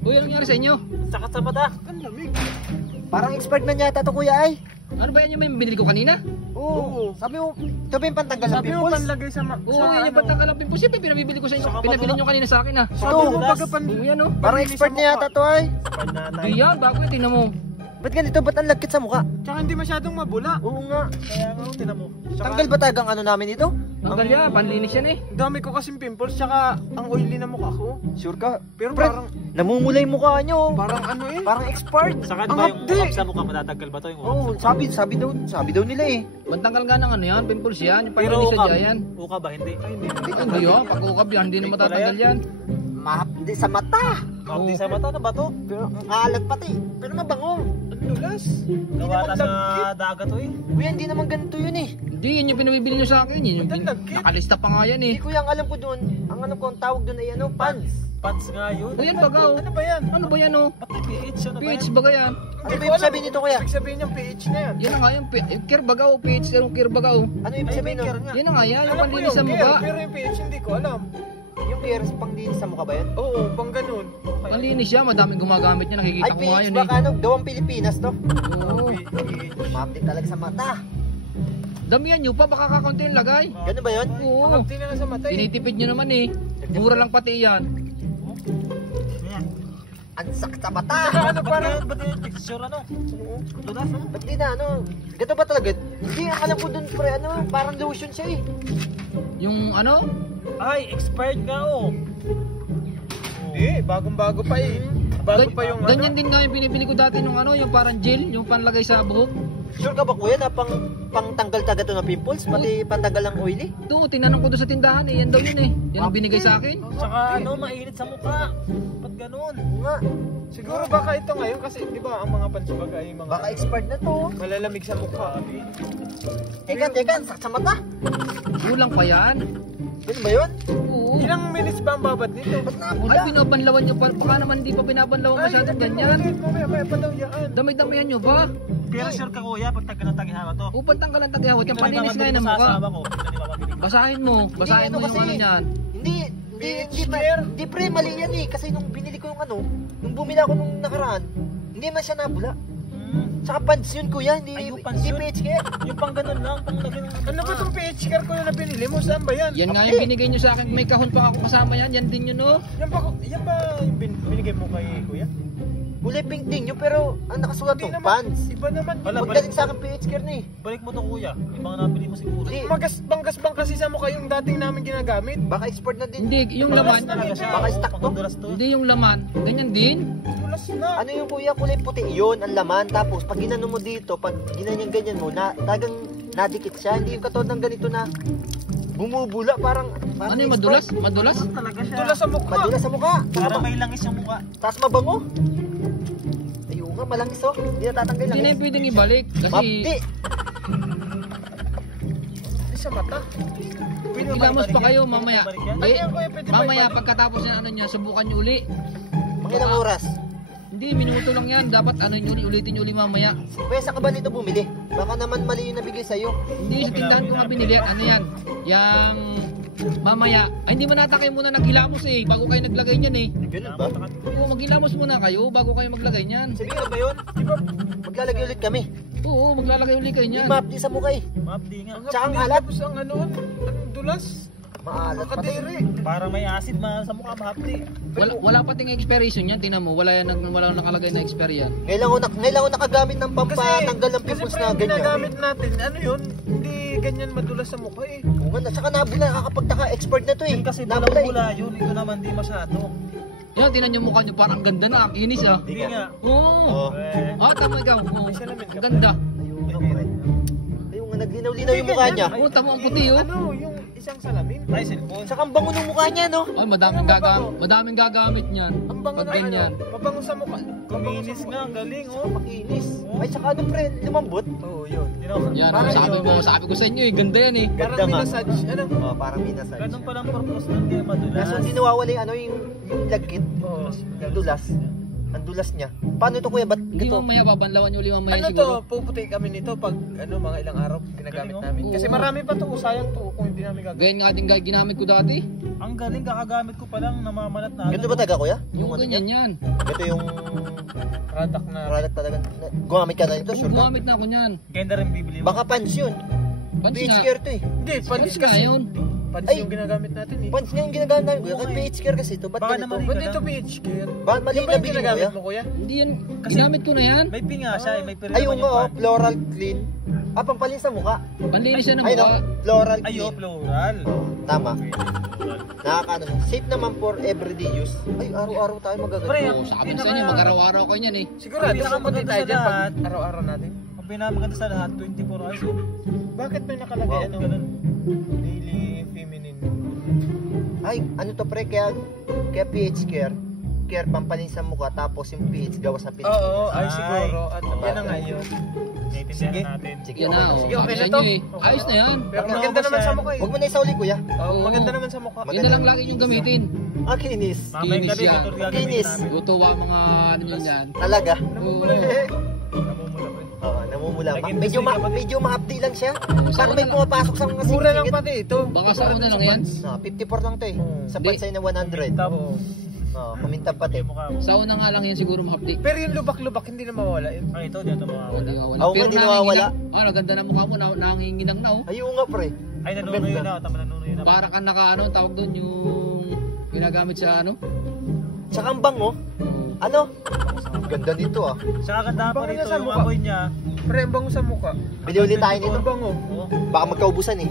Uy, anong nangyari sa inyo? Sakit sa mata. Ang lamig. Parang expert na yata to kuya ay. Ano ba yan yung may binili ko kanina? Oo. Sabi mo yung pantanggal ng Sabi mo pimples. panlagay sa Oo, yan yung pantanggal ng pimples. Siyempre, pinabibili ko sa inyo. Saka Pinabili nyo kanina sa akin ah. Sabi mo Oo. baga Oo, yan oh. Parang expert na yata to ay. Pananay. Di yan, bago yun, tingnan mo. Ba't ganito? Ba't ang lagkit sa mukha? Tsaka hindi masyadong mabula. Oo nga. Kaya nga, tinan mo. Tanggal ba talagang ano namin ito? Tanggal yan, panlinis yan eh. Ang dami ko kasing pimples, tsaka ang oily na mukha ko. Sure ka? Pero Fred, parang, namumula yung mukha nyo. parang ano eh. Parang expert. Saka Ang ba yung hapdi. ukap sa mukha matatanggal ba to yung ukap? Oo, sabi daw nila eh. Pantanggal nga ng ano yan, pimples yan. Yung Pero panlinis sa ukap. yan. Ukap ba? Hindi. Ay, hindi. Hindi yun, pag-ukap yan, hindi na Fake pala matatanggal yan. Hindi sa mata. Hindi sa mata na ba to? Pero ang alat pati. Pero mabango. Ang dulas. Gawa na sa dagat to eh. Kuya, hindi naman ganito yun eh. Hindi, yun yung pinabibili nyo sa akin. Yun yung Ang lagkit. nakalista pa nga yan eh. Hindi kuya, ang alam ko doon, ang alam ko ang tawag doon ay ano, pants. Pants nga yun. O yan bagaw. Ano ba yan? Ano ba yan oh? Ba't may PH? Ano ba PH yan? baga yan. Ano Hindi ba ko ibig alam sabihin kung nito kuya? Ibig sabihin yung PH na yan. Yan na nga yung care bagaw, PH, yung care bagaw. Ano ibig sabihin Ay, nun? nga. Yan na nga yan, yung Alam ko panlinis sa yung mukha. care, pero yung PH hindi ko alam. Yung care pang dinis sa mukha ba yan? Oo, pang ganun. Panlinis siya, madaming gumagamit niya, nakikita Ay, ko nga PH yun baka eh. ano, gawang Pilipinas to. Oo. Mapit talaga sa mata. Damihan nyo pa, baka kakaunti yung lagay. Ganun ba yun? Oo. Pangapti na lang sa mata eh. Tinitipid nyo naman eh. Mura lang pati yan. Ang sakit sa mata. Ano parang Ba't yung texture ano? Dulas no? Ba't di na ano? Ganito ba talaga? Hindi, ang alam ko dun pre, ano, parang lotion siya eh. Yung ano, Ay, expired nga oh. Hindi, bagong-bago pa eh. Bago pa yung ganyan ano. din nga yung binibili ko dati nung ano, yung parang gel, yung panlagay sa buhok. Sure ka ba kuya na pang tanggal taga to ng pimples? Pati pantanggal ng oily? Ito, tinanong ko doon sa tindahan eh, yan daw yun eh. Yan ang binigay sa akin. Saka ano, mainit sa mukha. Ba't ganun? Oo nga. Siguro baka ito ngayon kasi di ba ang mga pansubaga ay mga Baka expired na to. malalamig sa mukha. Teka, ang sakit sa mata. Kulang pa yan. Ganun ba yun? Oo. Ilang minutes ba ang babad nito? Ba't Ay, nakapula? pinabanlawan nyo pa. Baka naman hindi pa pinabanlawan masyadong ganyan. Mamaya pa daw yan. Dami-damihan nyo ba? Pero sure ka kuya, pag tagka ng tagihama to. Upad tanggal ang tagahawat. Yung Ito na paninis ibababili nga yun ko ang sa mukha. asawa ko. Ito na ibababili ko. Basahin mo Hindi, yung kasi, ano niyan. Hindi pre, mali yan eh. Kasi nung binili ko yung ano, nung bumili ako nung nakaraan, hindi man siya nabula. Tsaka pants yun kuya, hindi, Ay, yung pants hindi yun? PH care. Yung pang ganun lang, pang lagyan ng Ano ba itong PH car ko na binili mo? Saan ba yan? Yan nga yung binigay nyo sa akin. May kahon pa ako kasama yan. Yan din yun oh. Yan ba yung binigay mo kay kuya? Kulay pink din yun, pero ang nakasulat Hindi ng naman. pants. Iba naman. Wala, Huwag na din sa akin PH care na eh. Balik mo to kuya. Ibang nabili mo siguro. Hindi, Magasbang kasi sa mukha yung dating namin ginagamit. baka export na din. Hindi, yung laman. Talaga siya. Baka stock to. Pangdulas to. Hindi yung laman. Ganyan din. Tulas na. Ano yung kuya, kulay puti yun, ang laman. Tapos pag ginano mo dito, pag ganyan mo, talagang nadikit siya. Hindi yung katulad ng ganito na bumubula, parang Ano yung madulas? Madulas? Talaga siya. Tulas sa mukha. Madulas sa mukha. Para may langis yung mukha. Tapos mabango. Ayun nga, malangis oh. Hindi natatanggal Hindi na lang. yung pwedeng ibalik. Kasi Mapti. Ay, sa mata. ilamos pa kayo mamaya. Hindi, Ano yan, kuya? Pwede ba mamaya ibalik? pagkatapos ng ano niya, subukan nyo uli. Mga ilang oras. Hindi, minuto lang yan. Dapat ano nyo uli, ulitin nyo uli mamaya. Kuya, saan ka ba nito bumili? Baka naman mali yung nabigay sa'yo. Hindi, sa tindahan ko nga binili. Ano yan? Yang mamaya. Ay, hindi man nata kayo muna naghilamos eh. Bago kayo naglagay niyan eh. Ganun ba? Oo, maghilamos muna kayo bago kayo maglagay niyan. Sabihin ko ba yun? Di ba maglalagay ulit kami? Oo, maglalagay uli kayo Hindi niyan. mapti sa mukha eh. Mapdi nga. Tsaka ang hapdi, alat. Tapos ang ano, ang dulas. Maalat pati. Kadiri. Para may acid sa mukha mahapdi. Wala pating expiration yan. Tingnan mo, wala nakalagay na expire yan. Ngayon ako nakagamit ng pampatanggal ng pimples na pre, ganyan. ginagamit natin, ano yun? Hindi ganyan madulas sa mukha eh. Oo nga, at saka nabula, nakakapagtaka, expert na to eh. Yun kasi Nabula eh. bula yun. Ito naman di masyado. Yan, tingnan nyo mukha nyo. Parang ang ganda na. Kinis ah. Hindi nga. Oo. Eh. Ah, tama ikaw. Oo. salamin ka Ang ganda. Ayun nga, pre. Ayun nga, naglinaw-linaw yung mukha niya. Oo, tama ang puti oh. Ano, yung isang salamin. Ay, cellphone. Saka ang bango ng mukha niya, no? Ay, madaming gagamit niyan. Ang bango Pag na ganyan. ano, mabango sa mukha. Kuminis nga, ang galing oh. Makinis. Ay, saka ano, pre, lumambot. Oo, yun. Yan, Parang sabi ko sa inyo eh. Ganda yan eh. Parang Ganda nga. minasage, ano? Oh, parang minasage. Ganun palang purpose ng kaya madulas. Kaso hindi nawawala yung ano, yung lagkit, Oo. yung dulas. Ang dulas niya. Paano ito kuya? Ba't Hindi ito? mamaya, babanlawan nyo ulit mamaya Ano siguro. to, puputi kami nito pag mga ilang araw ginagamit Galing, oh. namin. Kasi Oo. marami pa to, sayang to kung hindi namin gagawin. Ganyan nga din guys, ginamit ko dati. Ang galing, kakagamit ko pa lang, namamalat na. Ganito ba taga kuya? Yung ano ganyan niya? yan. Ito yung Product na. product talaga. Gumamit ka na nito, Oo, sure ka? gumamit na ako niyan. Ganda rin bibili mo. Baka pants yun. Pansin PH na. care to eh. Hindi, panis Pansin na kasi. yun. Panis Ay! yung ginagamit natin eh. Pants nga yung ginagamit namin kuya. Oo, Ba't eh. PH care kasi ito? Ba't Baka ganito? naman Ba't ito PH care? Ba't mali Yung ba na yung bili mo ginagamit kuya? mo kuya? Hindi yan. Kasi- Ginamit ko na yan. May pinga siya, may pera Ay, naman yung yung floral clean. Ah, pampalin sa mukha. Panlinis siya ng Ay, no, mukha. floral Ay, clean. plural. Tama. Nakakaano. Safe naman for everyday use. Ay, araw-araw tayo Pre, magagamit. Oo, sabi ko sa inyo, mag-araw-araw ko yan eh. Sigurado, Ang pupunti pinakamaganda tayo sa dyan pag lahat. araw-araw natin. Ang pinamaganda sa lahat, 24 hours. Oh. Bakit may nakalagay Wow. ano? Ganun. Daily feminine. Ay, ano to pre? Kaya PH care. Care pampalin sa mukha. Tapos yung PH gawa sa Pilipinas. Oo, ay Ay. siguro. At yan na nga yun. Naiintindihan Sige. na natin. Sige, Yan na, oh. Sige, okay Sabi na sa to. inyo eh. Ayos na yan. Pero Ano maganda ba naman siya? sa mukha eh. Huwag mo na isauli kuya. Oo, Oo. maganda naman sa mukha. Yan na lang lagi yung gamitin. Ah, kinis. Mamay Kinis gabi, yan. ito gagawin Kinis. namin. Tutuwa mga ano yun yan. Talaga. Namumula Oo. eh. Namumula pre. Oo, namumula. Naging Medyo, busy ka ba? medyo mahapdi lang siya. Oo, Parang may sa una pumapasok sa mga Mura lang singit. pati ito. Baka sa una lang yan. 54 lang to eh. Sa Hindi. pansay na 100. Tapos, Oo, kumintab pati. yung mukha mo. Sa una nga lang yan siguro mahapdi. Pero yung lubak-lubak hindi na mawala yun. Ay, ito, dito mawawala. Hindi nawawala. Oo, hindi nawawala. Ah, naganda na mukha mo, nanginginang na oh. Ayun nga pre. Ay, nanunuyo na. Tama, nanunuyo na. Para ka naka ano, tawag doon yung ginagamit sa ano. Tsaka ang bango. Oo. Ano? Ganda nito ah. Sa kagandahan pa Bakit rito, nasa yung mukha? amoy niya. Pre, ang bango sa mukha. Bili ulit tayo nito. Ang bango. Oh, Baka magkaubusan eh.